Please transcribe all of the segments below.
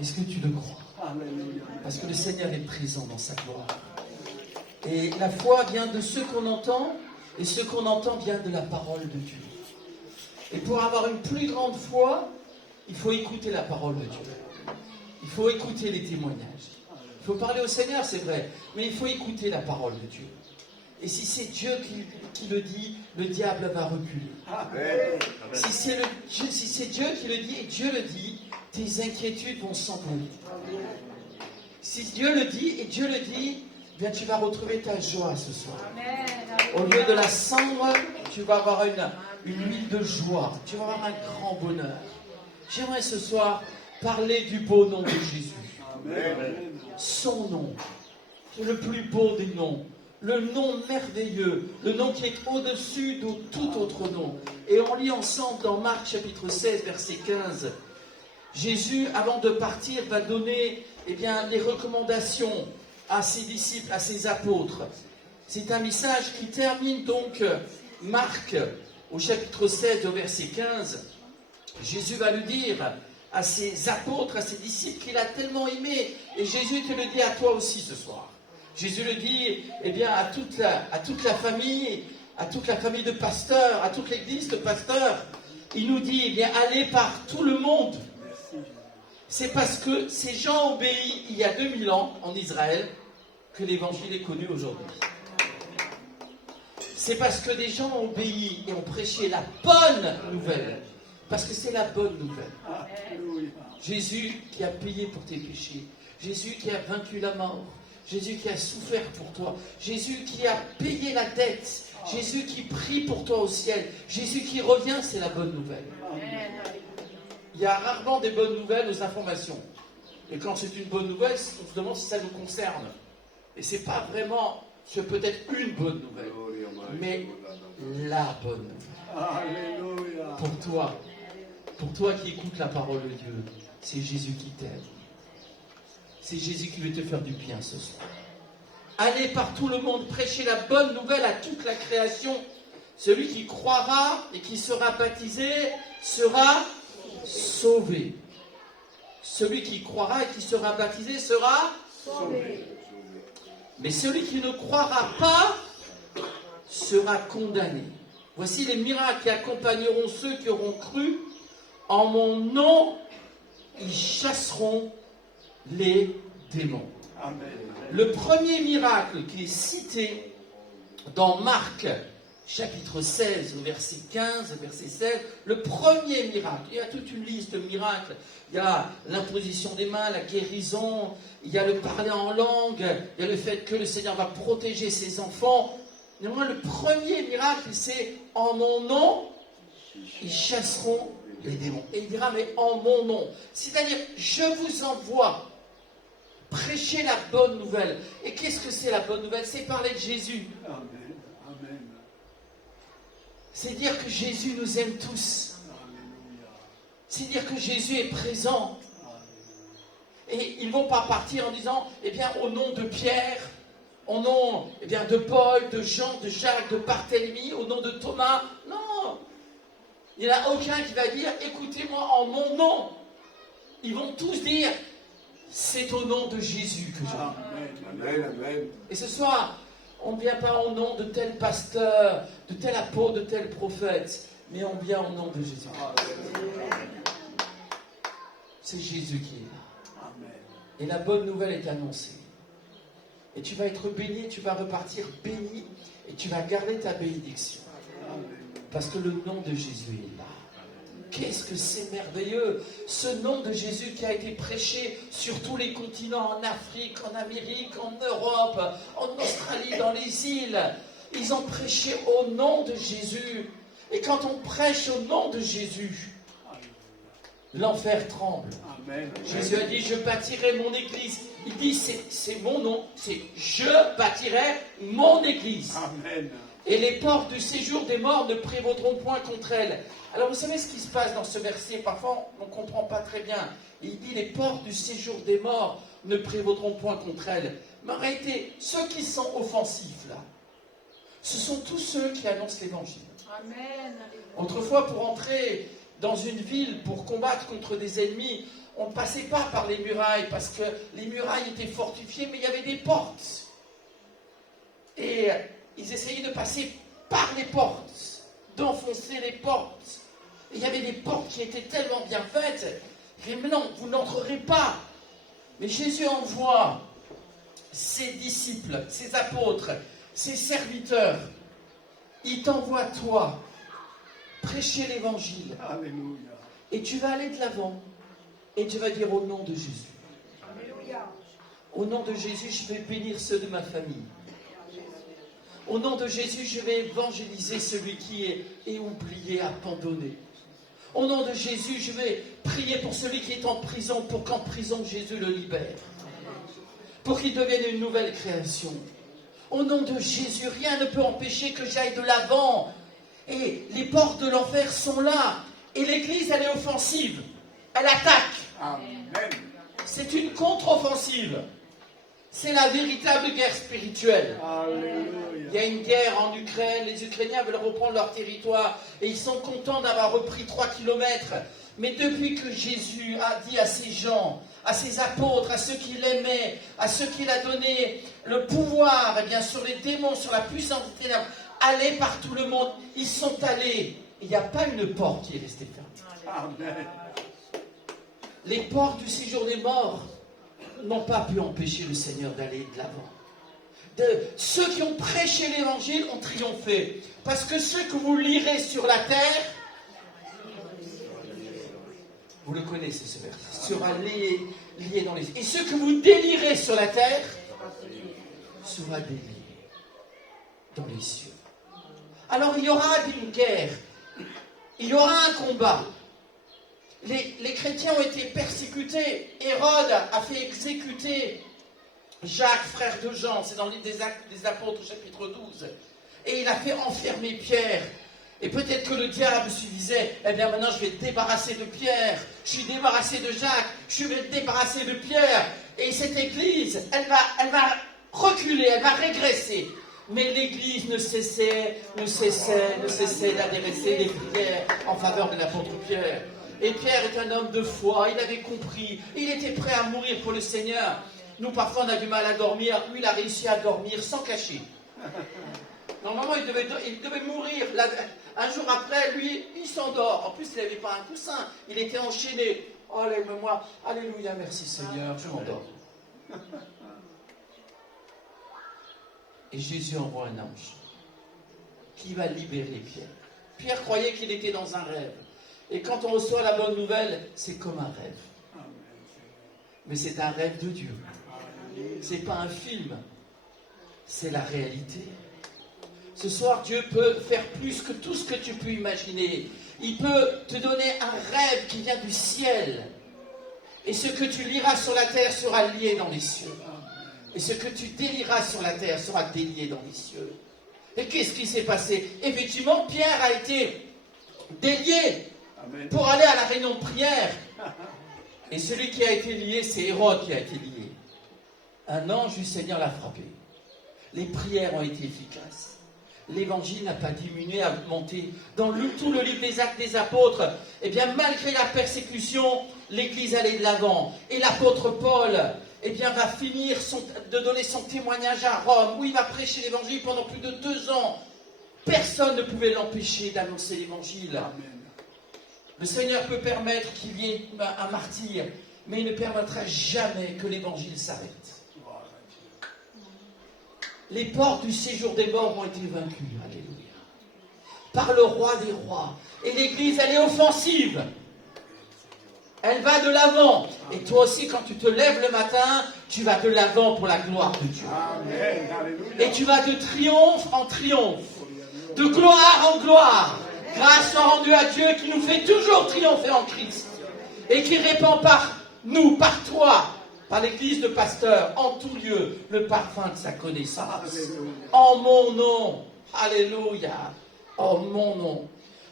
Est-ce que tu le crois? Parce que le Seigneur est présent dans sa gloire. Et la foi vient de ce qu'on entend, et ce qu'on entend vient de la parole de Dieu. Et pour avoir une plus grande foi, il faut écouter la parole de Dieu. Il faut écouter les témoignages. Il faut parler au Seigneur, c'est vrai, mais il faut écouter la parole de Dieu. Et si c'est Dieu qui le dit, le diable va reculer. Amen. Si c'est Dieu qui le dit, et Dieu le dit, tes inquiétudes vont s'envoler. Si Dieu le dit, et Dieu le dit, bien tu vas retrouver ta joie ce soir. Amen. Au lieu de la cendre, tu vas avoir une huile de joie. Tu vas avoir un grand bonheur. J'aimerais ce soir parler du beau nom de Jésus. Amen. Son nom, c'est le plus beau des noms. Le nom merveilleux, le nom qui est au-dessus de tout autre nom. Et on lit ensemble dans Marc chapitre 16, verset 15. Jésus, avant de partir, va donner les recommandations à ses disciples, à ses apôtres. C'est un message qui termine donc Marc au chapitre 16, au verset 15. Jésus va le dire à ses apôtres, à ses disciples qu'il a tellement aimé. Et Jésus te le dit à toi aussi ce soir. Jésus le dit à toute la famille, de pasteurs, à toute l'église de pasteurs. Il nous dit, allez par tout le monde. C'est parce que ces gens ont obéi il y a 2000 ans en Israël que l'évangile est connu aujourd'hui. C'est parce que des gens ont obéi et ont prêché la bonne nouvelle. Parce que c'est la bonne nouvelle. Jésus qui a payé pour tes péchés. Jésus qui a vaincu la mort. Jésus qui a souffert pour toi. Jésus qui a payé la dette. Jésus qui prie pour toi au ciel. Jésus qui revient, c'est la bonne nouvelle. Il y a rarement des bonnes nouvelles aux informations. Et quand c'est une bonne nouvelle, on se demande si ça nous concerne. Et c'est pas vraiment, c'est peut-être une bonne nouvelle, mais la bonne nouvelle. Pour toi qui écoutes la parole de Dieu, c'est Jésus qui t'aide. C'est Jésus qui veut te faire du bien ce soir. Allez par tout le monde, prêcher la bonne nouvelle à toute la création. Celui qui croira et qui sera baptisé sera sauvé. Celui qui croira et qui sera baptisé sera sauvé. Mais celui qui ne croira pas sera condamné. Voici les miracles qui accompagneront ceux qui auront cru. En mon nom, ils chasseront les démons. Amen. Le premier miracle qui est cité dans Marc chapitre 16, verset 15, verset 16, le premier miracle, il y a toute une liste de miracles, il y a l'imposition des mains, la guérison, il y a le parler en langue, il y a le fait que le Seigneur va protéger ses enfants. Néanmoins, le premier miracle, c'est en mon nom, ils chasseront les démons. Et il dira, mais en mon nom. C'est-à-dire, je vous envoie prêcher la bonne nouvelle. Et qu'est-ce que c'est la bonne nouvelle? C'est parler de Jésus. Amen. Amen. C'est dire que Jésus nous aime tous. C'est dire que Jésus est présent. Et ils ne vont pas partir en disant, au nom de Pierre, au nom de Paul, de Jean, de Jacques, de Barthélemy, au nom de Thomas. Non. Il n'y en a aucun qui va dire, écoutez-moi en mon nom. Ils vont tous dire, c'est au nom de Jésus que je viens. Amen. Et ce soir, on ne vient pas au nom de tel pasteur, de tel apôtre, de tel prophète, mais on vient au nom de Jésus. C'est Jésus qui est là. Et la bonne nouvelle est annoncée. Et tu vas être béni, tu vas repartir béni, et tu vas garder ta bénédiction. Parce que le nom de Jésus est là. Qu'est-ce que c'est merveilleux, ce nom de Jésus qui a été prêché sur tous les continents, en Afrique, en Amérique, en Europe, en Australie, dans les îles. Ils ont prêché au nom de Jésus. Et quand on prêche au nom de Jésus, l'enfer tremble. Amen. Jésus a dit, je bâtirai mon église. Il dit, c'est mon nom, c'est je bâtirai mon église. Amen. Et les portes du séjour des morts ne prévaudront point contre elle. Alors vous savez ce qui se passe dans ce verset? Parfois on ne comprend pas très bien. Il dit, les portes du séjour des morts ne prévaudront point contre elle. Mais en réalité, ceux qui sont offensifs là, ce sont tous ceux qui annoncent l'évangile. Amen. Autrefois, pour entrer dans une ville, pour combattre contre des ennemis, on ne passait pas par les murailles parce que les murailles étaient fortifiées, mais il y avait des portes. Et ils essayaient de passer par les portes, d'enfoncer les portes. Et il y avait des portes qui étaient tellement bien faites. Et mais non, vous n'entrerez pas. Mais Jésus envoie ses disciples, ses apôtres, ses serviteurs. Il t'envoie toi prêcher l'évangile. Alléluia. Et tu vas aller de l'avant. Et tu vas dire au nom de Jésus. Alléluia. Au nom de Jésus, je vais bénir ceux de ma famille. Au nom de Jésus, je vais évangéliser celui qui est oublié, abandonné. Au nom de Jésus, je vais prier pour celui qui est en prison, pour qu'en prison, Jésus le libère. Pour qu'il devienne une nouvelle création. Au nom de Jésus, rien ne peut empêcher que j'aille de l'avant. Et les portes de l'enfer sont là. Et l'Église, elle est offensive. Elle attaque. Amen. C'est une contre-offensive. C'est la véritable guerre spirituelle. Alléluia. Il y a une guerre en Ukraine, les Ukrainiens veulent reprendre leur territoire et ils sont contents d'avoir repris 3 kilomètres. Mais depuis que Jésus a dit à ses gens, à ses apôtres, à ceux qu'il aimait, à ceux qu'il a donné le pouvoir, eh bien, sur les démons, sur la puissance des ténèbres, allez par tout le monde, ils sont allés. Il n'y a pas une porte qui est restée fermée. Amen. Les portes du séjour des morts n'ont pas pu empêcher le Seigneur d'aller de l'avant. Ceux qui ont prêché l'évangile ont triomphé. Parce que ceux que vous lirez sur la terre, vous le connaissez ce verset, sera lié dans les cieux. Et ceux que vous délirez sur la terre, sera délié dans les cieux. Alors il y aura une guerre, il y aura un combat. Les chrétiens ont été persécutés. Hérode a fait exécuter Jacques, frère de Jean. C'est dans le livre des Actes des Apôtres, chapitre 12. Et il a fait enfermer Pierre. Et peut-être que le diable se disait, eh bien maintenant je vais te débarrasser de Pierre. Je suis débarrassé de Jacques. Je vais te débarrasser de Pierre. Et cette église, elle va reculer, elle va régresser. Mais l'église ne cessait d'adresser des prières en faveur de l'apôtre Pierre. Et Pierre est un homme de foi, il avait compris, il était prêt à mourir pour le Seigneur. Nous, parfois, on a du mal à dormir. Lui, il a réussi à dormir sans cacher. Normalement, il devait mourir. Un jour après, lui, il s'endort. En plus, il n'avait pas un coussin. Il était enchaîné. Oh, lève-moi. Alléluia, merci Seigneur, je m'endors. Et Jésus envoie un ange qui va libérer Pierre. Pierre croyait qu'il était dans un rêve. Et quand on reçoit la bonne nouvelle, c'est comme un rêve. Mais c'est un rêve de Dieu. C'est pas un film. C'est la réalité. Ce soir, Dieu peut faire plus que tout ce que tu peux imaginer. Il peut te donner un rêve qui vient du ciel. Et ce que tu liras sur la terre sera lié dans les cieux. Et ce que tu délieras sur la terre sera délié dans les cieux. Et qu'est-ce qui s'est passé? Effectivement, Pierre a été délié pour aller à la réunion de prière. Et celui qui a été lié, c'est Hérode qui a été lié. Un ange du Seigneur l'a frappé. Les prières ont été efficaces. L'évangile n'a pas diminué, a augmenté. Dans tout le livre des Actes des Apôtres, eh bien, malgré la persécution, l'Église allait de l'avant. Et l'apôtre Paul, eh bien, va finir de donner son témoignage à Rome, où il va prêcher l'évangile pendant plus de 2 ans. Personne ne pouvait l'empêcher d'annoncer l'évangile. Amen. Le Seigneur peut permettre qu'il y ait un martyr, mais il ne permettra jamais que l'évangile s'arrête. Les portes du séjour des morts ont été vaincues, alléluia, par le roi des rois. Et l'Église, elle est offensive. Elle va de l'avant. Et toi aussi, quand tu te lèves le matin, tu vas de l'avant pour la gloire de Dieu. Amen. Alléluia. Et tu vas de triomphe en triomphe, de gloire en gloire. Grâce soit rendue à Dieu qui nous fait toujours triompher en Christ. Et qui répand par nous, par toi, par l'église de pasteurs, en tout lieu, le parfum de sa connaissance. Alléluia. En mon nom. Alléluia. En mon nom.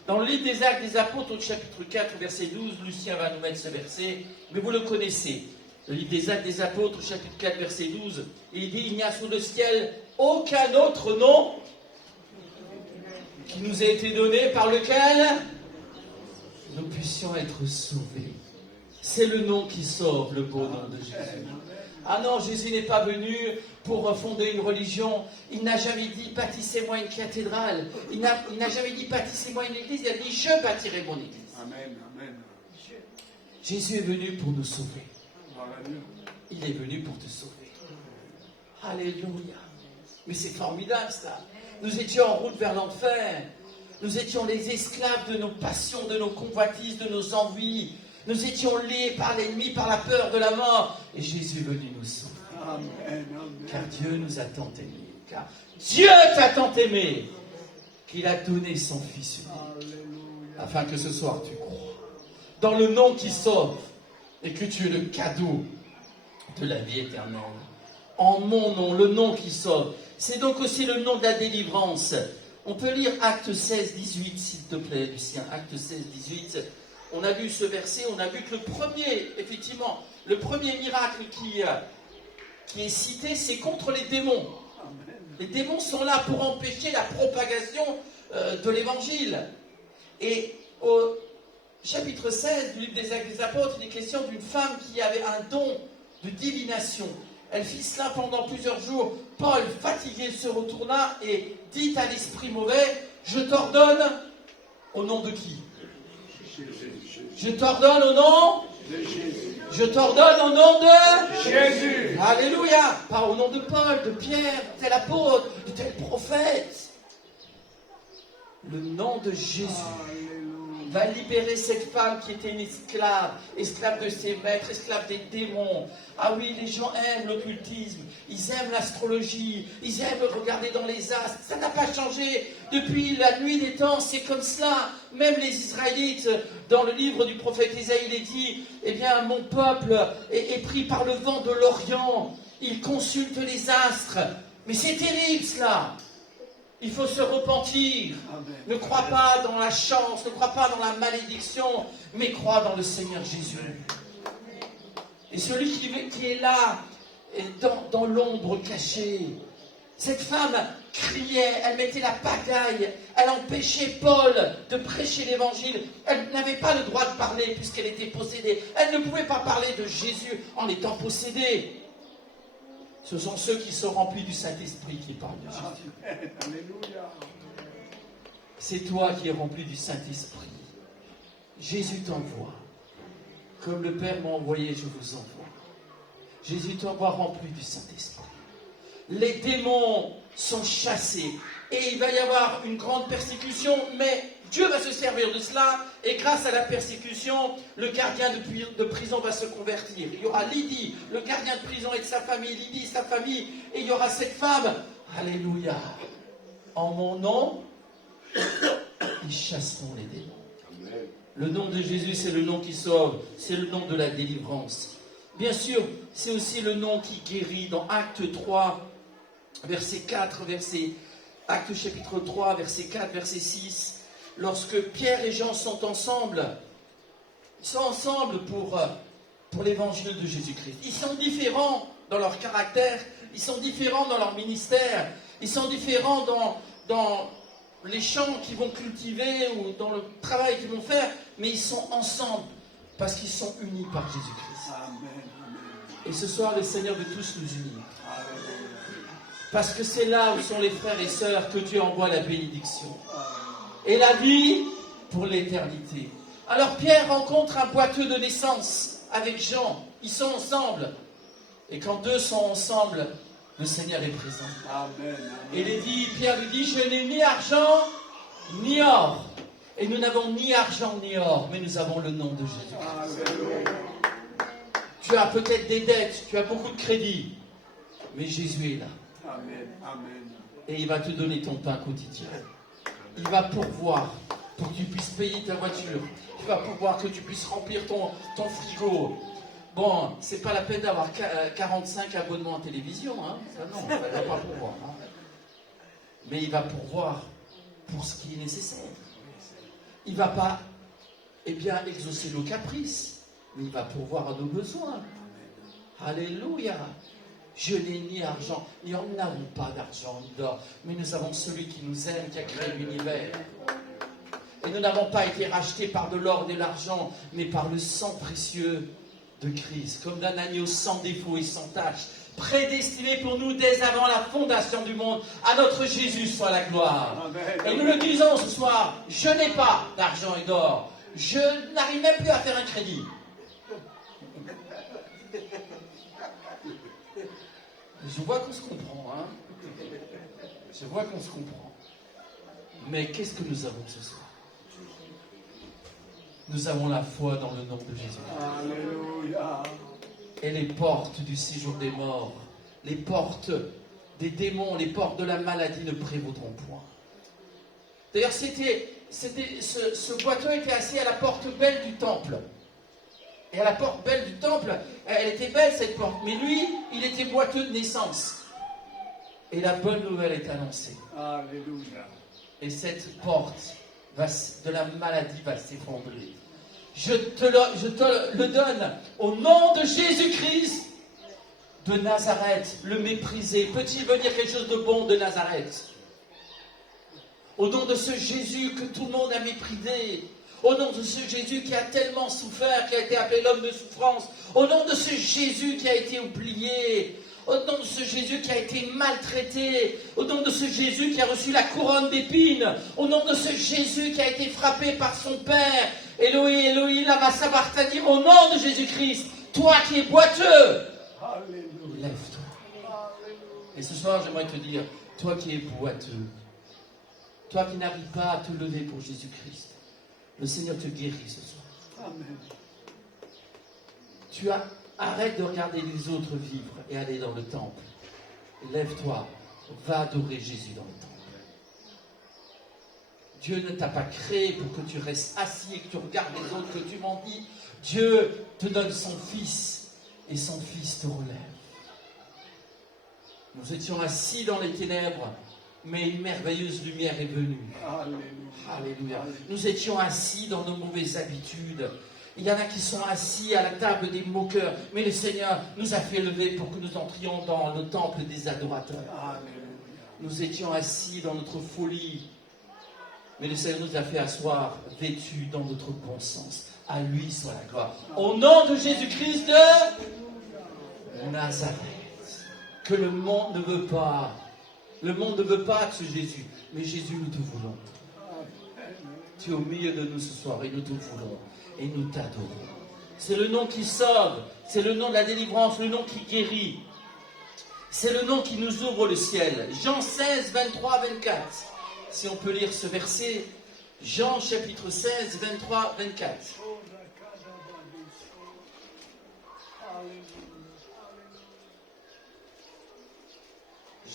Dans le livre des Actes des Apôtres, au chapitre 4, verset 12, Lucien va nous mettre ce verset, mais vous le connaissez. Le livre des Actes des Apôtres, au chapitre 4, verset 12, il dit, il n'y a sous le ciel aucun autre nom qui nous a été donné par lequel nous puissions être sauvés. C'est le nom qui sauve, le beau nom de Jésus. Ah non, Jésus n'est pas venu pour fonder une religion. Il n'a jamais dit bâtissez-moi une cathédrale. Il n'a jamais dit bâtissez-moi une église. Il a dit je bâtirai mon église. Amen. Amen. Jésus est venu pour nous sauver. Hallelujah. Il est venu pour te sauver. Alléluia. Mais c'est formidable ça. Nous étions en route vers l'enfer. Nous étions les esclaves de nos passions, de nos convoitises, de nos envies. Nous étions liés par l'ennemi, par la peur de la mort. Et Jésus est venu nous sauver. Amen. Amen. Car Dieu nous a tant aimés. Car Dieu t'a tant aimé qu'il a donné son Fils unique. Alléluia. Afin que ce soir tu crois dans le nom qui sauve et que tu aies le cadeau de la vie éternelle. En mon nom, le nom qui sauve. C'est donc aussi le nom de la délivrance. On peut lire Acte 16, 18, s'il te plaît, Lucien. Acte 16, 18. On a vu ce verset, on a vu que le premier miracle qui est cité, c'est contre les démons. Les démons sont là pour empêcher la propagation de l'évangile. Et au chapitre 16 du livre des Actes des Apôtres, il est question d'une femme qui avait un don de divination. Elle fit cela pendant plusieurs jours. Paul, fatigué, se retourna et dit à l'esprit mauvais, je t'ordonne au nom de qui? Je t'ordonne au nom De Jésus. Je t'ordonne au nom de Jésus. Alléluia. Pas au nom de Paul, de Pierre, de tel apôtre, de tel prophète. Le nom de Jésus va libérer cette femme qui était une esclave de ses maîtres, esclave des démons. Ah oui, les gens aiment l'occultisme, ils aiment l'astrologie, ils aiment regarder dans les astres. Ça n'a pas changé depuis la nuit des temps, c'est comme cela. Même les Israélites, dans le livre du prophète Isaïe, il est dit, eh bien, mon peuple est pris par le vent de l'Orient, il consulte les astres. Mais c'est terrible cela. Il faut se repentir. Amen. Ne crois pas dans la chance, ne crois pas dans la malédiction, mais crois dans le Seigneur Jésus. Et celui qui est là, dans l'ombre cachée, cette femme criait, elle mettait la pagaille, elle empêchait Paul de prêcher l'évangile. Elle n'avait pas le droit de parler puisqu'elle était possédée. Elle ne pouvait pas parler de Jésus en étant possédée. Ce sont ceux qui sont remplis du Saint-Esprit qui parlent de Jésus. Amen. Alléluia. C'est toi qui es rempli du Saint-Esprit. Jésus t'envoie. Comme le Père m'a envoyé, je vous envoie. Jésus t'envoie rempli du Saint-Esprit. Les démons sont chassés. Et il va y avoir une grande persécution, mais Dieu va se servir de cela. Et grâce à la persécution, le gardien de prison va se convertir. Il y aura Lydie, le gardien de prison et de sa famille. Lydie, sa famille. Et il y aura cette femme. Alléluia. En mon nom, ils chasseront les démons. Amen. Le nom de Jésus, c'est le nom qui sauve. C'est le nom de la délivrance. Bien sûr, c'est aussi le nom qui guérit. Dans Acte 3, verset 4, Acte chapitre 3, verset 4, verset 6. Lorsque Pierre et Jean sont ensemble, ils sont ensemble pour l'évangile de Jésus-Christ. Ils sont différents dans leur caractère, ils sont différents dans leur ministère, ils sont différents dans les champs qu'ils vont cultiver ou dans le travail qu'ils vont faire, mais ils sont ensemble parce qu'ils sont unis par Jésus-Christ. Amen. Amen. Et ce soir, le Seigneur veut tous nous unir. Alléluia. Parce que c'est là où sont les frères et sœurs que Dieu envoie la bénédiction. Et la vie pour l'éternité. Alors Pierre rencontre un boiteux de naissance avec Jean. Ils sont ensemble. Et quand deux sont ensemble, le Seigneur est présent. Amen. Et Pierre lui dit, je n'ai ni argent ni or. Et nous n'avons ni argent ni or, mais nous avons le nom de Jésus. Alléluia. Tu as peut-être des dettes, tu as beaucoup de crédits, mais Jésus est là. Amen. Amen. Et il va te donner ton pain quotidien. Il va pourvoir pour que tu puisses payer ta voiture. Il va pourvoir que tu puisses remplir ton frigo. Bon, c'est pas la peine d'avoir 45 abonnements en télévision, hein. Ça non, il va pas pourvoir. Hein. Mais il va pourvoir pour ce qui est nécessaire. Il va pas, exaucer nos caprices, mais il va pourvoir à nos besoins. Alléluia. Je n'ai ni argent, ni or, nous n'avons pas d'argent ni d'or, mais nous avons celui qui nous aime, qui a créé l'univers. Et nous n'avons pas été rachetés par de l'or et de l'argent, mais par le sang précieux de Christ, comme d'un agneau sans défaut et sans tache, prédestiné pour nous dès avant la fondation du monde. À notre Jésus soit la gloire. Amen. Et nous le disons ce soir, je n'ai pas d'argent et d'or. Je n'arrive même plus à faire un crédit. Je vois qu'on se comprend, hein. Je vois qu'on se comprend. Mais qu'est-ce que nous avons ce soir? Nous avons la foi dans le nom de Jésus. Alléluia. Et les portes du séjour des morts, les portes des démons, les portes de la maladie ne prévaudront point. D'ailleurs, ce boiteux était assis à la porte belle du temple. Et à la porte belle du temple, elle était belle cette porte, mais lui, il était boiteux de naissance. Et la bonne nouvelle est annoncée. Alléluia. Et cette porte de la maladie va s'effondrer. Je te le donne au nom de Jésus-Christ de Nazareth, le méprisé. Peut-il venir quelque chose de bon de Nazareth? Au nom de ce Jésus que tout le monde a méprisé. Au nom de ce Jésus qui a tellement souffert, qui a été appelé l'homme de souffrance. Au nom de ce Jésus qui a été oublié. Au nom de ce Jésus qui a été maltraité, au nom de ce Jésus qui a reçu la couronne d'épines, au nom de ce Jésus qui a été frappé par son Père, Eloi, Eloi, lama sabachthani, au nom de Jésus-Christ, toi qui es boiteux, lève-toi. Et ce soir, j'aimerais te dire, toi qui es boiteux, toi qui n'arrives pas à te lever pour Jésus-Christ, le Seigneur te guérit ce soir. Amen. Arrête de regarder les autres vivre et aller dans le temple. Lève-toi, va adorer Jésus dans le temple. Dieu ne t'a pas créé pour que tu restes assis et que tu regardes les autres, que tu mendis. Dieu te donne son Fils et son Fils te relève. Nous étions assis dans les ténèbres, mais une merveilleuse lumière est venue. Alléluia. Alléluia. Nous étions assis dans nos mauvaises habitudes. Il y en a qui sont assis à la table des moqueurs, mais le Seigneur nous a fait lever pour que nous entrions dans le temple des adorateurs. Alléluia. Nous étions assis dans notre folie, mais le Seigneur nous a fait asseoir vêtus dans notre bon sens. À lui soit la gloire. Au nom de Jésus-Christ de Nazareth, que le monde ne veut pas. Le monde ne veut pas de ce Jésus, mais Jésus, nous te voulons. Tu es au milieu de nous ce soir et nous te voulons. Et nous t'adorons. C'est le nom qui sauve, c'est le nom de la délivrance, le nom qui guérit. C'est le nom qui nous ouvre le ciel. Jean 16, 23, 24. Si on peut lire ce verset, Jean chapitre 16, 23, 24.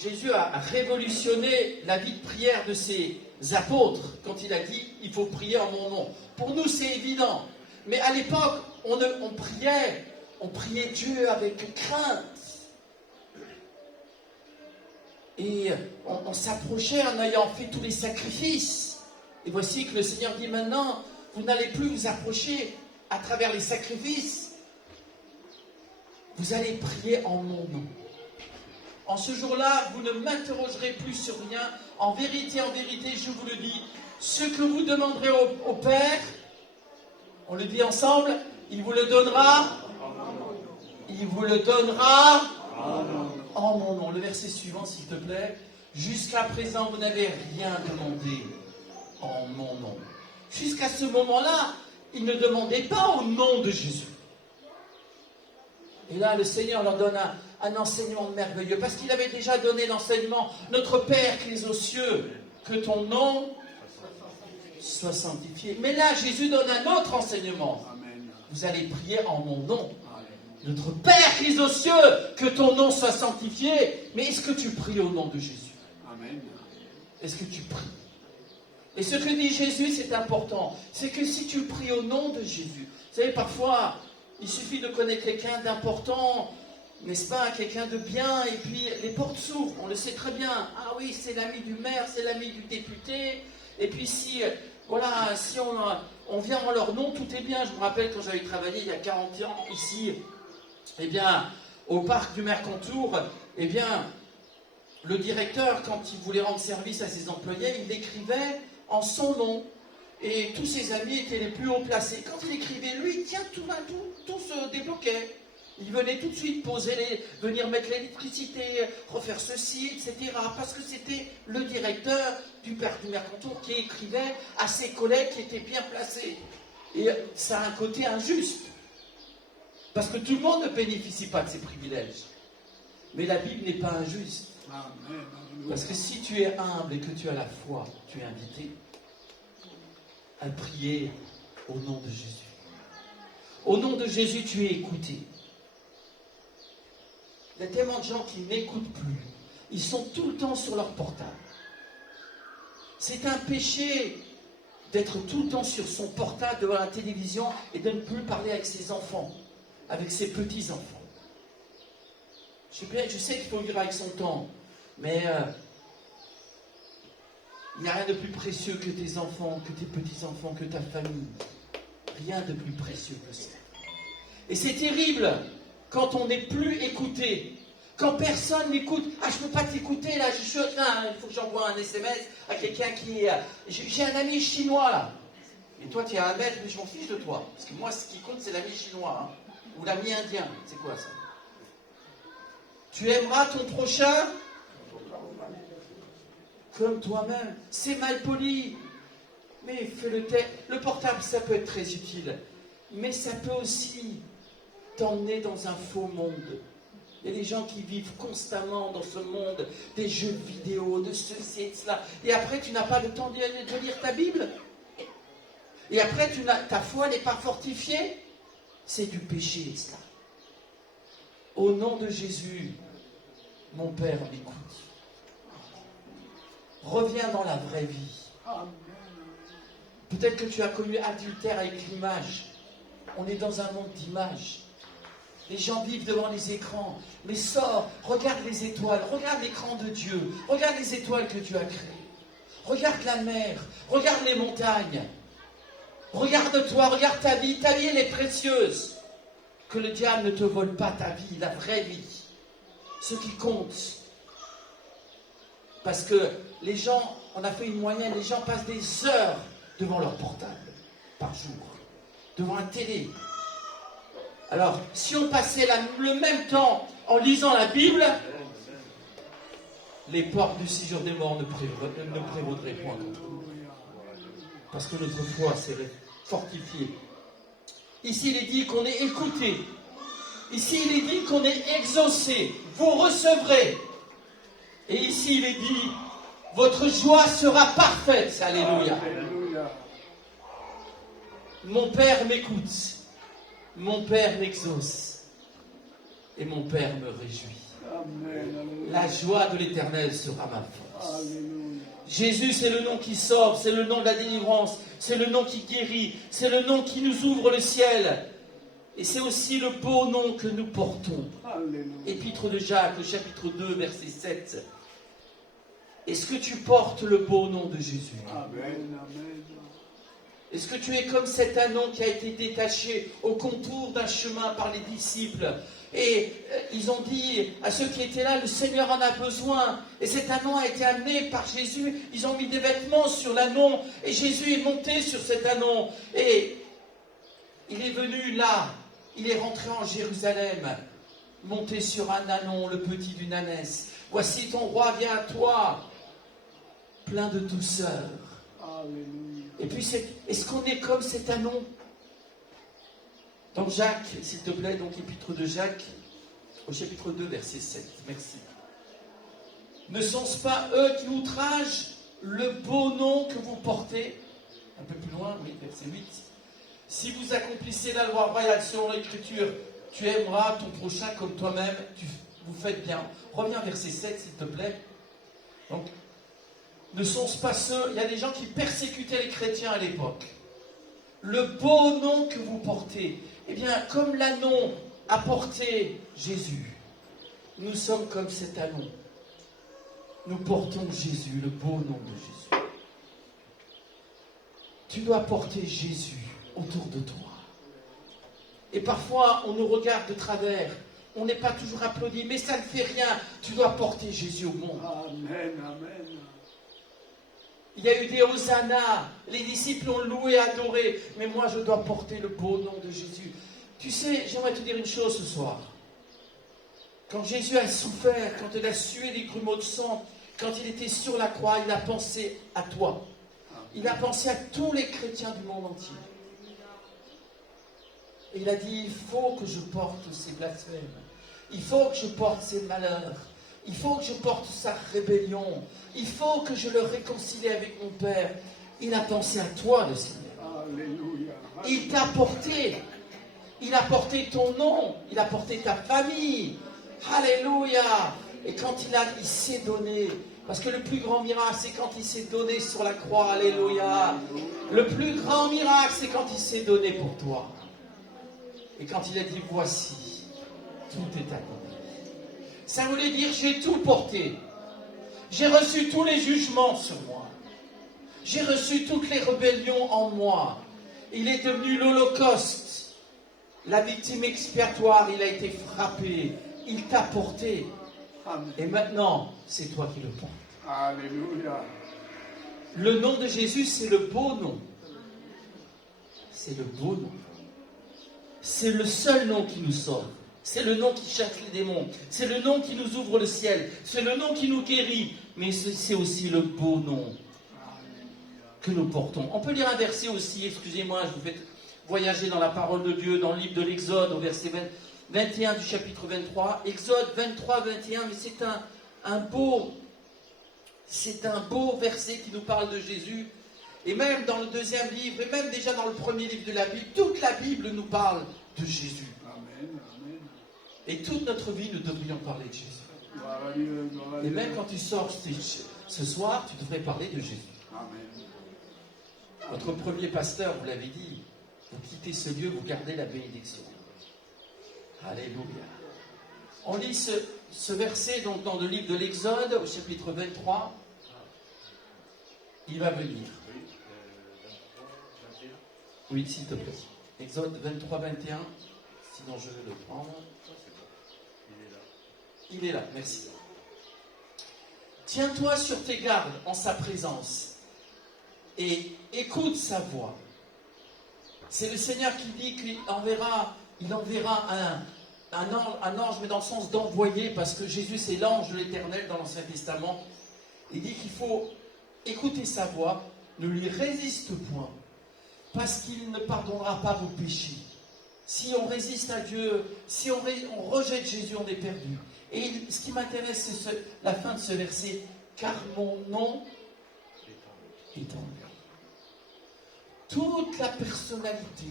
Jésus a révolutionné la vie de prière de ses apôtres quand il a dit « il faut prier en mon nom ». Pour nous, c'est évident. Mais à l'époque, on priait Dieu avec crainte. Et on s'approchait en ayant fait tous les sacrifices. Et voici que le Seigneur dit maintenant, vous n'allez plus vous approcher à travers les sacrifices. Vous allez prier en mon nom. En ce jour-là, vous ne m'interrogerez plus sur rien. En vérité, je vous le dis, ce que vous demanderez au Père, on le dit ensemble, il vous le donnera. Il vous le donnera en mon nom. Le verset suivant, s'il te plaît. Jusqu'à présent, vous n'avez rien demandé en mon nom. Jusqu'à ce moment-là, ils ne demandaient pas au nom de Jésus. Et là, le Seigneur leur donne un enseignement merveilleux, parce qu'il avait déjà donné l'enseignement. Notre Père qui es aux cieux, que ton nom soit sanctifié. Mais là, Jésus donne un autre enseignement. Amen. Vous allez prier en mon nom. Notre Père qui es aux cieux, que ton nom soit sanctifié. Mais est-ce que tu pries au nom de Jésus? Amen. Est-ce que tu pries? Et ce que dit Jésus, c'est important. C'est que si tu pries au nom de Jésus, vous savez, parfois, il suffit de connaître quelqu'un d'important, n'est-ce pas, quelqu'un de bien, et puis les portes s'ouvrent, on le sait très bien. Ah oui, c'est l'ami du maire, c'est l'ami du député, et puis si on vient en leur nom, tout est bien. Je me rappelle quand j'avais travaillé il y a 40 ans ici, eh bien, au parc du Mercantour, eh bien, le directeur, quand il voulait rendre service à ses employés, il écrivait en son nom. Et tous ses amis étaient les plus haut placés. Quand il écrivait, lui, tiens, tout se débloquait. Il venait tout de suite venir mettre l'électricité, refaire ceci, etc. Parce que c'était le directeur du Mercantour qui écrivait à ses collègues qui étaient bien placés. Et ça a un côté injuste. Parce que tout le monde ne bénéficie pas de ces privilèges. Mais la Bible n'est pas injuste. Parce que si tu es humble et que tu as la foi, tu es invité à prier au nom de Jésus. Au nom de Jésus, tu es écouté. Il y a tellement de gens qui n'écoutent plus. Ils sont tout le temps sur leur portable. C'est un péché d'être tout le temps sur son portable devant la télévision et de ne plus parler avec ses enfants, avec ses petits-enfants. Je sais qu'il faut vivre avec son temps, mais il n'y a rien de plus précieux que tes enfants, que tes petits-enfants, que ta famille. Rien de plus précieux que ça. Et c'est terrible quand on n'est plus écouté. Quand personne n'écoute. Ah, je ne peux pas t'écouter là, je suis en train, il faut que j'envoie un SMS à quelqu'un qui est. J'ai un ami chinois là. Et toi, tu es à 1 mètre, mais je m'en fiche de toi. Parce que moi, ce qui compte, c'est l'ami chinois. Hein. Ou l'ami indien. C'est quoi ça? Tu aimeras ton prochain comme toi-même. C'est mal poli. Mais fais-le taire. Le portable, ça peut être très utile. Mais ça peut aussi t'emmener dans un faux monde. Il y a des gens qui vivent constamment dans ce monde des jeux vidéo, de ceci et de cela. Et après, tu n'as pas le temps de lire ta Bible. Et après, ta foi n'est pas fortifiée. C'est du péché, cela. Au nom de Jésus, mon Père m'écoute. Reviens dans la vraie vie. Peut-être que tu as connu adultère avec l'image. On est dans un monde d'images. Les gens vivent devant les écrans. Mais sors, regarde les étoiles, regarde l'écran de Dieu, regarde les étoiles que Dieu a créées. Regarde la mer, regarde les montagnes. Regarde-toi, regarde ta vie elle est précieuse. Que le diable ne te vole pas ta vie, la vraie vie. Ce qui compte. Parce que les gens, on a fait une moyenne, les gens passent des heures devant leur portable par jour, devant la télé. Alors, si on passait le même temps en lisant la Bible, les portes du séjour des morts ne prévaudraient point contre nous. Parce que notre foi s'est fortifiée. Ici, il est dit qu'on est écouté. Ici, il est dit qu'on est exaucé. Vous recevrez. Et ici, il est dit, votre joie sera parfaite. Alléluia. Mon Père m'écoute. Mon Père m'exauce et mon Père me réjouit. Amen. La joie de l'Éternel sera ma force. Alléluia. Jésus, c'est le nom qui sauve, c'est le nom de la délivrance, c'est le nom qui guérit, c'est le nom qui nous ouvre le ciel. Et c'est aussi le beau nom que nous portons. Alléluia. Épître de Jacques, le chapitre 2, verset 7. Est-ce que tu portes le beau nom de Jésus? Amen. Amen. Est-ce que tu es comme cet anon qui a été détaché au contour d'un chemin par les disciples? Et ils ont dit à ceux qui étaient là, le Seigneur en a besoin. Et cet anon a été amené par Jésus. Ils ont mis des vêtements sur l'anon. Et Jésus est monté sur cet anon. Et il est venu là. Il est rentré en Jérusalem. Monté sur un anon, le petit d'une ânesse. Voici ton roi vient à toi. Plein de douceur. Alléluia. Et puis, est-ce qu'on est comme cet anon? Dans Jacques, s'il te plaît, donc épître de Jacques, au chapitre 2, verset 7. Merci. Ne sont-ce pas eux qui outragent le beau nom que vous portez? Un peu plus loin, oui, verset 8. Si vous accomplissez la loi royale selon l'Écriture, tu aimeras ton prochain comme toi-même, vous faites bien. Reviens verset 7, s'il te plaît. Donc, ne sont-ce pas ceux, il y a des gens qui persécutaient les chrétiens à l'époque. Le beau nom que vous portez, eh bien, comme l'anon a porté Jésus, nous sommes comme cet anon. Nous portons Jésus, le beau nom de Jésus. Tu dois porter Jésus autour de toi. Et parfois, on nous regarde de travers. On n'est pas toujours applaudi, mais ça ne fait rien. Tu dois porter Jésus au monde. Amen, amen. Il y a eu des hosannas. Les disciples ont loué, adoré. Mais moi, je dois porter le beau nom de Jésus. Tu sais, j'aimerais te dire une chose ce soir. Quand Jésus a souffert, quand il a sué des grumeaux de sang, quand il était sur la croix, il a pensé à toi. Il a pensé à tous les chrétiens du monde entier. Et il a dit, il faut que je porte ces blasphèmes. Il faut que je porte ses malheurs. Il faut que je porte sa rébellion. Il faut que je le réconcilie avec mon Père. Il a pensé à toi, le Seigneur. Alléluia. Il t'a porté. Il a porté ton nom. Il a porté ta famille. Alléluia. Et quand il s'est donné. Parce que le plus grand miracle, c'est quand il s'est donné sur la croix. Alléluia. Le plus grand miracle, c'est quand il s'est donné pour toi. Et quand il a dit, voici, tout est accompli. Ça voulait dire, j'ai tout porté. J'ai reçu tous les jugements sur moi. J'ai reçu toutes les rébellions en moi. Il est devenu l'Holocauste. La victime expiatoire, il a été frappé. Il t'a porté. Amen. Et maintenant, c'est toi qui le portes. Alléluia. Le nom de Jésus, c'est le beau nom. C'est le beau nom. C'est le seul nom qui nous sauve. C'est le nom qui chasse les démons. C'est le nom qui nous ouvre le ciel. C'est le nom qui nous guérit. Mais c'est aussi le beau nom que nous portons. On peut lire un verset aussi, excusez-moi, je vous fais voyager dans la parole de Dieu, dans le livre de l'Exode, au verset 21 du chapitre 23. Exode 23, 21, mais c'est un beau verset qui nous parle de Jésus. Et même dans le deuxième livre, et même déjà dans le premier livre de la Bible, toute la Bible nous parle de Jésus. Amen. Amen. Et toute notre vie, nous devrions parler de Jésus. Gloire à Dieu, gloire à Et Dieu. même quand tu sors ce soir, tu devrais parler de Jésus. Amen. Votre premier pasteur, vous l'avez dit, vous quittez ce lieu, vous gardez la bénédiction. Alléluia. On lit ce verset donc, dans le livre de l'Exode, au chapitre 23. Il va venir. Oui, s'il te plaît. Exode 23, 21. Sinon, je vais le prendre. Il est là, merci. Tiens-toi sur tes gardes en sa présence et écoute sa voix. C'est le Seigneur qui dit qu'il enverra un ange, mais dans le sens d'envoyer, parce que Jésus c'est l'ange de l'Éternel dans l'Ancien Testament. Il dit qu'il faut écouter sa voix, ne lui résiste point, parce qu'il ne pardonnera pas vos péchés. Si on résiste à Dieu, si on rejette Jésus, on est perdu. Et ce qui m'intéresse, c'est la fin de ce verset. Car mon nom est en lui. Toute la personnalité,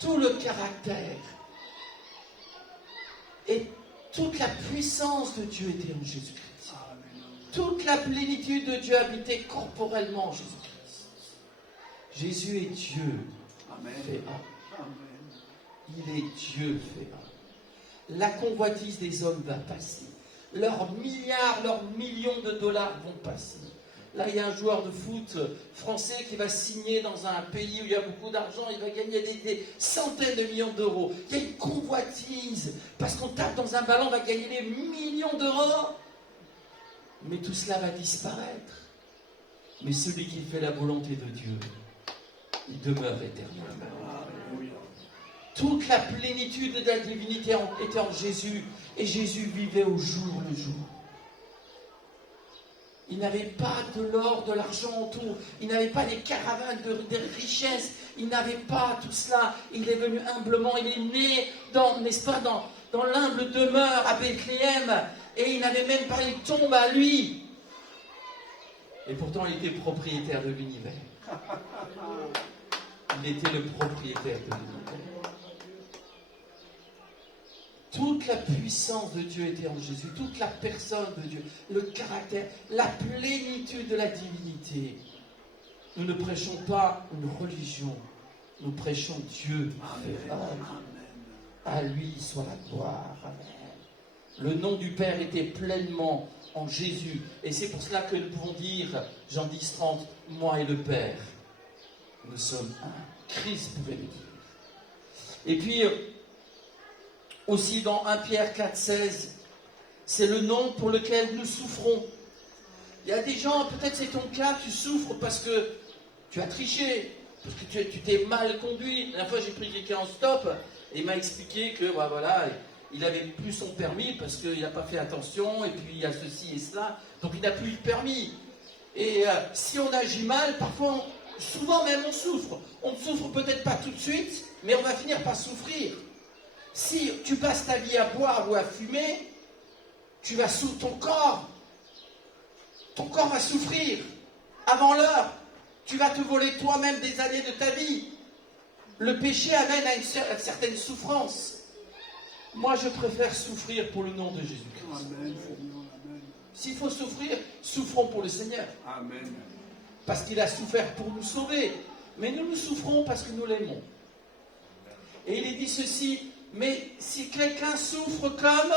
tout le caractère et toute la puissance de Dieu était en Jésus-Christ. Toute la plénitude de Dieu habitait corporellement en Jésus-Christ. Jésus est Dieu fait homme. Il est Dieu fait homme. La convoitise des hommes va passer. Leurs milliards, leurs millions de dollars vont passer. Là, il y a un joueur de foot français qui va signer dans un pays où il y a beaucoup d'argent. Il va gagner des centaines de millions d'euros. Il y a une convoitise. Parce qu'on tape dans un ballon, on va gagner des millions d'euros. Mais tout cela va disparaître. Mais celui qui fait la volonté de Dieu, il demeure éternellement. Toute la plénitude de la divinité était en Jésus. Et Jésus vivait au jour le jour. Il n'avait pas de l'or, de l'argent autour. Il n'avait pas des caravanes de richesses. Il n'avait pas tout cela. Il est venu humblement. Il est né dans l'humble demeure à Bethléem. Et il n'avait même pas une tombe à lui. Et pourtant, il était propriétaire de l'univers. Il était le propriétaire de l'univers. Toute la puissance de Dieu était en Jésus, toute la personne de Dieu, le caractère, la plénitude de la divinité. Nous ne prêchons pas une religion, nous prêchons Dieu. À lui soit la gloire. Amen. Le nom du Père était pleinement en Jésus. Et c'est pour cela que nous pouvons dire, Jean 10, 30, moi et le Père, nous sommes un. Christ pouvait le dire. Et puis, aussi dans 1 Pierre 4, 16, c'est le nom pour lequel nous souffrons. Il y a des gens, peut-être c'est ton cas, tu souffres parce que tu as triché, parce que tu t'es mal conduit. La dernière fois, j'ai pris quelqu'un en stop et il m'a expliqué que voilà, il n'avait plus son permis parce qu'il n'a pas fait attention, et puis il y a ceci et cela, donc il n'a plus de permis. Et si on agit mal, parfois, souvent même on souffre. On ne souffre peut-être pas tout de suite, mais on va finir par souffrir. Si tu passes ta vie à boire ou à fumer, tu vas ton corps va souffrir. Avant l'heure, tu vas te voler toi-même des années de ta vie. Le péché amène à une certaine souffrance. Moi, je préfère souffrir pour le nom de Jésus-Christ. Amen, Seigneur, amen. S'il faut souffrir, souffrons pour le Seigneur. Amen. Parce qu'il a souffert pour nous sauver. Mais nous souffrons parce que nous l'aimons. Et il est dit ceci, mais si quelqu'un souffre comme,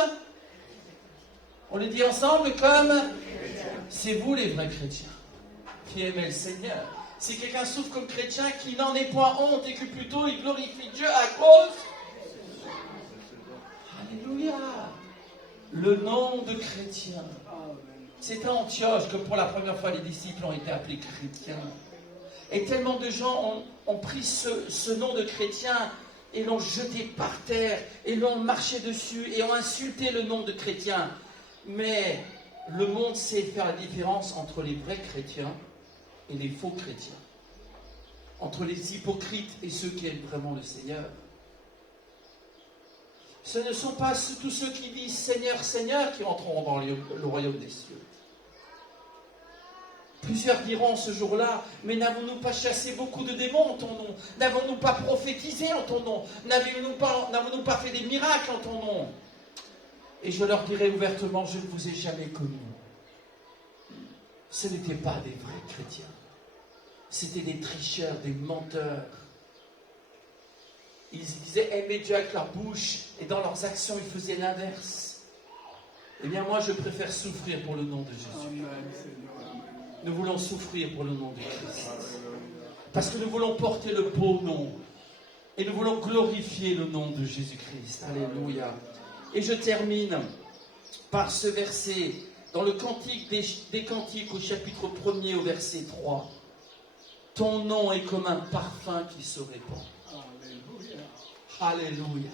on le dit ensemble, comme, c'est vous les vrais chrétiens qui aimez le Seigneur. Si quelqu'un souffre comme chrétien, qui n'en ait point honte et que plutôt il glorifie Dieu à cause. Alléluia. Le nom de chrétien. C'est à Antioche que pour la première fois les disciples ont été appelés chrétiens. Et tellement de gens ont pris ce nom de chrétien et l'ont jeté par terre, et l'ont marché dessus, et ont insulté le nom de chrétien. Mais le monde sait faire la différence entre les vrais chrétiens et les faux chrétiens. Entre les hypocrites et ceux qui aiment vraiment le Seigneur. Ce ne sont pas tous ceux qui disent Seigneur, Seigneur qui entreront dans le royaume des cieux. Plusieurs diront ce jour-là, mais n'avons-nous pas chassé beaucoup de démons en ton nom? N'avons-nous pas prophétisé en ton nom? N'avons-nous pas fait des miracles en ton nom? Et je leur dirai ouvertement, je ne vous ai jamais connus. Ce n'étaient pas des vrais chrétiens. C'était des tricheurs, des menteurs. Ils disaient aimer Dieu avec leur bouche, et dans leurs actions, ils faisaient l'inverse. Eh bien, moi, je préfère souffrir pour le nom de Jésus. Amen, Seigneur, amen. Nous voulons souffrir pour le nom de Christ. Parce que nous voulons porter le beau nom. Et nous voulons glorifier le nom de Jésus-Christ. Alléluia. Et je termine par ce verset dans le Cantique des Cantiques au chapitre 1er au verset 3. Ton nom est comme un parfum qui se répand. Alléluia. Alléluia.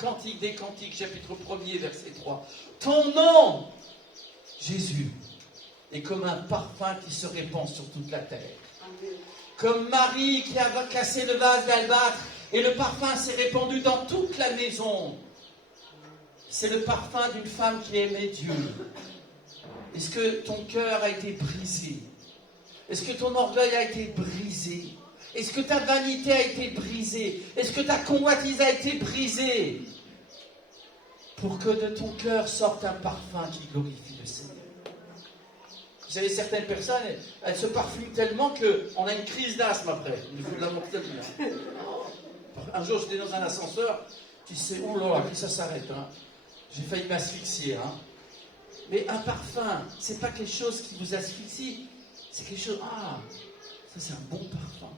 Cantique des Cantiques, chapitre 1er, verset 3. Ton nom, Jésus, est comme un parfum qui se répand sur toute la terre. Comme Marie qui a cassé le vase d'albâtre et le parfum s'est répandu dans toute la maison. C'est le parfum d'une femme qui aimait Dieu. Est-ce que ton cœur a été brisé? Est-ce que ton orgueil a été brisé? Est-ce que ta vanité a été brisée? Est-ce que ta convoitise a été brisée? Pour que de ton cœur sorte un parfum qui glorifie le Seigneur. Vous savez, certaines personnes, elles se parfument tellement qu'on a une crise d'asthme après. Il faut de la montée. Un jour, j'étais dans un ascenseur, tu sais, oh là là, puis ça s'arrête. Hein. J'ai failli m'asphyxier. Hein. Mais un parfum, c'est pas quelque chose qui vous asphyxie. C'est quelque chose, ça c'est un bon parfum.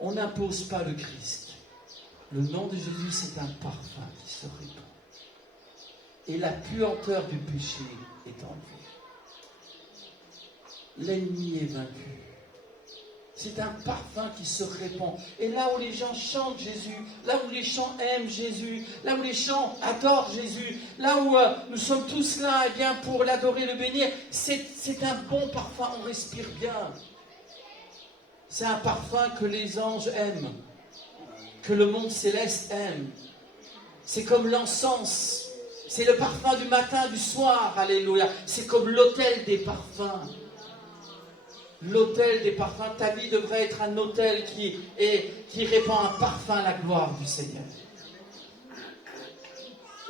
On n'impose pas le Christ. Le nom de Jésus, c'est un parfum qui se répand. Et la puanteur du péché est enlevée. L'ennemi est vaincu. C'est un parfum qui se répand. Et là où les gens chantent Jésus, là où les gens aiment Jésus, là où les gens adorent Jésus, là où nous sommes tous là eh bien, pour l'adorer, le bénir, c'est un bon parfum, on respire bien. C'est un parfum que les anges aiment, que le monde céleste aime. C'est comme l'encens. C'est le parfum du matin, du soir, alléluia. C'est comme l'autel des parfums. L'autel des parfums, ta vie devrait être un autel qui répand un parfum à la gloire du Seigneur.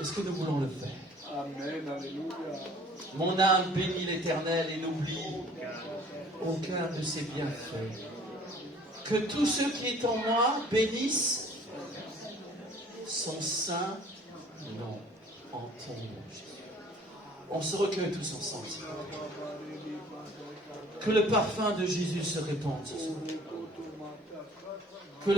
Est-ce que nous voulons le faire? Amen, alléluia. Mon âme bénit l'Éternel et n'oublie aucun de ses bienfaits. Que tous ceux qui est en moi bénissent son saint nom. En ton nom, Jésus. On se recueille tous ensemble. Que le parfum de Jésus se répande ce soir.